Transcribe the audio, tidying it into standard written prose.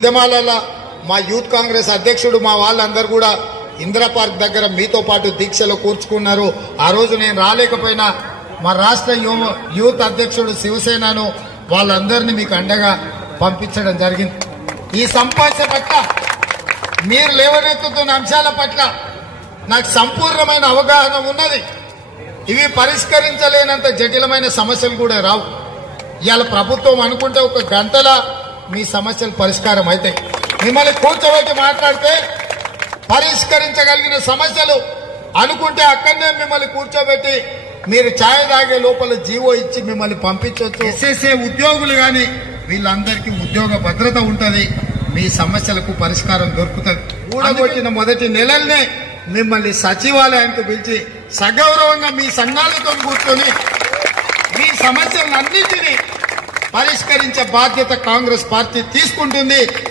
ఉద్యమాలలో మా యూత్ కాంగ్రెస్ అధ్యక్షుడు మా వాళ్ళందరూ కూడా ఇందిరా పార్క్ దగ్గర మీతో పాటు దీక్షలో కూర్చుకున్నారు. ఆ రోజు నేను రాలేకపోయినా మా రాష్ట్ర యూత్ అధ్యక్షుడు శివసేనను వాళ్ళందరినీ మీకు అండగా పంపించడం జరిగింది. ఈ సమస్య పట్ల మీరు లేవనెత్తుతున్న అంశాల పట్ల నాకు సంపూర్ణమైన అవగాహన ఉన్నది. ఇవి పరిష్కరించలేనంత జటిలమైన సమస్యలు కూడా రావు. ఇవాళ ప్రభుత్వం అనుకుంటే ఒక గంటల మీ సమస్యలు పరిష్కారం అయితే మిమ్మల్ని కూర్చోబెట్టి మాట్లాడితే పరిష్కరించగలిగిన సమస్యలు అనుకుంటే అక్కడనే మిమ్మల్ని కూర్చోబెట్టి మీరు ఛాయ్ తాగే లోపల జీవో ఇచ్చి మిమ్మల్ని పంపించవచ్చు. ఎస్ఎస్ఏ ఉద్యోగులు కానీ వీళ్ళందరికీ ఉద్యోగ భద్రత ఉంటుంది. మీ సమస్యలకు పరిష్కారం దొరుకుతుంది. ఊడగొట్టిన మొదటి నెలల్నే మిమ్మల్ని సచివాలయానికి పిలిచి సగౌరవంగా మీ సంఘాలతో కూర్చొని మీ సమస్యలన్నింటినీ పరిష్కరించే బాధ్యత కాంగ్రెస్ పార్టీ తీసుకుంటుంది.